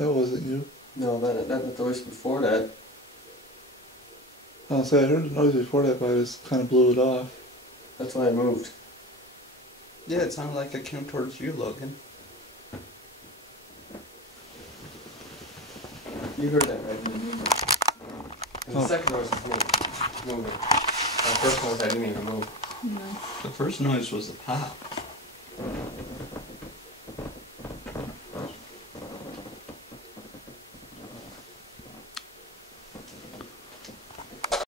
That wasn't you. No, that noise before that. I'll say I heard the noise before that, but I just kind of blew it off. That's why I moved. Yeah, it sounded like it came towards you, Logan. You heard that, right? And the second noise was moving. The first noise I didn't even move. No. The first noise was the pop.